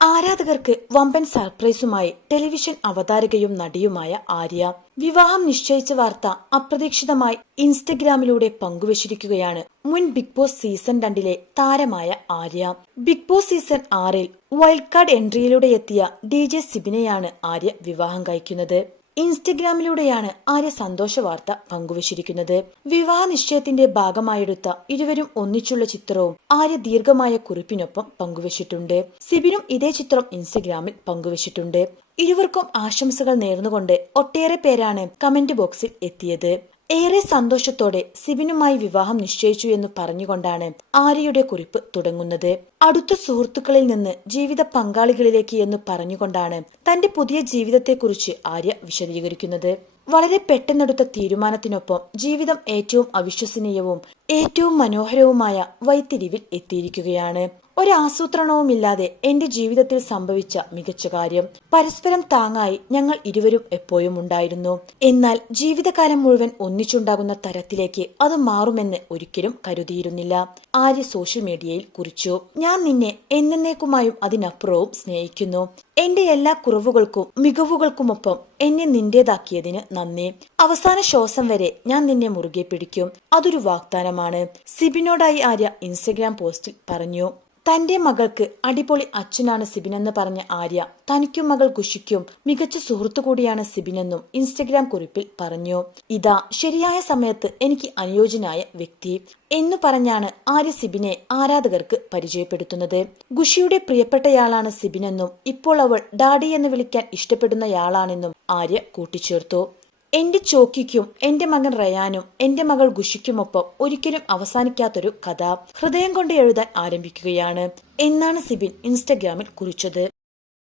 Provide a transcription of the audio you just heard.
ആരാധകർക്ക് വമ്പൻ സർപ്രൈസുമായി ടെലിവിഷൻ അവതാരകയും നടിയുമായ ആര്യ. വിവാഹം നിശ്ചയിച്ച വാർത്ത അപ്രതീക്ഷിതമായി ഇൻസ്റ്റഗ്രാമിലൂടെ പങ്കുവച്ചിരിക്കുകയാണ് മുൻ ബിഗ് ബോസ് സീസൺ രണ്ടിലെ താരമായ ആര്യ. ബിഗ് ബോസ് സീസൺ ആറിൽ വൈൽഡ് കാർഡ് എൻട്രിയിലൂടെ എത്തിയ ഡി ജെ സിബിനെയാണ് ആര്യ വിവാഹം കഴിക്കുന്നത്. ഇൻസ്റ്റഗ്രാമിലൂടെയാണ് ആര്യ സന്തോഷ വാർത്ത പങ്കുവച്ചിരിക്കുന്നത്. വിവാഹ നിശ്ചയത്തിന്റെ ഭാഗമായെടുത്ത ഇരുവരും ഒന്നിച്ചുള്ള ചിത്രവും ആര്യ ദീർഘമായ കുറിപ്പിനൊപ്പം പങ്കുവച്ചിട്ടുണ്ട്. സിബിനും ഇതേ ചിത്രം ഇൻസ്റ്റഗ്രാമിൽ പങ്കുവച്ചിട്ടുണ്ട്. ഇരുവർക്കും ആശംസകൾ നേർന്നുകൊണ്ട് ഒട്ടേറെ പേരാണ് കമന്റ് ബോക്സിൽ എത്തിയത്. ഏറെ സന്തോഷത്തോടെ സിബിനുമായി വിവാഹം നിശ്ചയിച്ചു എന്ന് പറഞ്ഞുകൊണ്ടാണ് ആര്യയുടെ കുറിപ്പ് തുടങ്ങുന്നത്. അടുത്ത സുഹൃത്തുക്കളിൽ നിന്ന് ജീവിത പങ്കാളികളിലേക്ക് എന്ന് പറഞ്ഞുകൊണ്ടാണ് തന്റെ പുതിയ ജീവിതത്തെക്കുറിച്ച് ആര്യ വിശദീകരിക്കുന്നത്. വളരെ പെട്ടെന്നെടുത്ത തീരുമാനത്തിനൊപ്പം ജീവിതം ഏറ്റവും അവിശ്വസനീയവും ഏറ്റവും മനോഹരവുമായ വൈത്തിരിവിൽ എത്തിയിരിക്കുകയാണ്. ഒരാസൂത്രണവുമില്ലാതെ എന്റെ ജീവിതത്തിൽ സംഭവിച്ച മികച്ച കാര്യം. പരസ്പരം താങ്ങായി ഞങ്ങൾ ഇരുവരും എപ്പോഴും ഉണ്ടായിരുന്നു. എന്നാൽ ജീവിതകാലം മുഴുവൻ ഒന്നിച്ചുണ്ടാകുന്ന തരത്തിലേക്ക് അത് മാറുമെന്ന് ഒരിക്കലും കരുതിയിരുന്നില്ല. ആര്യ സോഷ്യൽ മീഡിയയിൽ കുറിച്ചു. ഞാൻ നിന്നെ എന്നേക്കുമായും അതിനപ്പുറവും സ്നേഹിക്കുന്നു. എന്റെ എല്ലാ കുറവുകൾക്കും മികവുകൾക്കുമൊപ്പം എന്നെ നിന്റേതാക്കിയതിന് നന്ദി. അവസാന ശ്വാസം വരെ ഞാൻ നിന്നെ മുറുകെ പിടിക്കും. അതൊരു വാഗ്ദാനമാണ്. സിബിനോടായി ആര്യ ഇൻസ്റ്റഗ്രാം പോസ്റ്റിൽ പറഞ്ഞു. തന്റെ മകൾക്ക് അടിപൊളി അച്ഛനാണ് സിബിനെന്ന് പറഞ്ഞ ആര്യ തനിക്കും മകൾ ഖുഷിക്കും മികച്ച സുഹൃത്തു കൂടിയാണ് സിബിനെന്നും ഇൻസ്റ്റഗ്രാം കുറിപ്പിൽ പറഞ്ഞു. ഇതാ ശരിയായ സമയത്ത് എനിക്ക് അനുയോജ്യനായ വ്യക്തി എന്നു പറഞ്ഞാണ് ആര്യ സിബിനെ ആരാധകർക്ക് പരിചയപ്പെടുത്തുന്നത്. ഖുഷിയുടെ പ്രിയപ്പെട്ടയാളാണ് സിബിനെന്നും ഇപ്പോൾ അവൾ ഡാഡി എന്ന് വിളിക്കാൻ ഇഷ്ടപ്പെടുന്നയാളാണെന്നും ആര്യ കൂട്ടിച്ചേർത്തു. എന്റെ ചോക്കിക്കും എന്റെ മകൻ റയാനും എന്റെ മകൾ ഗുഷിക്കുമൊപ്പം ഒരിക്കലും അവസാനിക്കാത്തൊരു കഥ ഹൃദയം കൊണ്ട് എഴുതാൻ ആരംഭിക്കുകയാണ്. എന്നാണ് സിബിൻ ഇൻസ്റ്റഗ്രാമിൽ കുറിച്ചത്.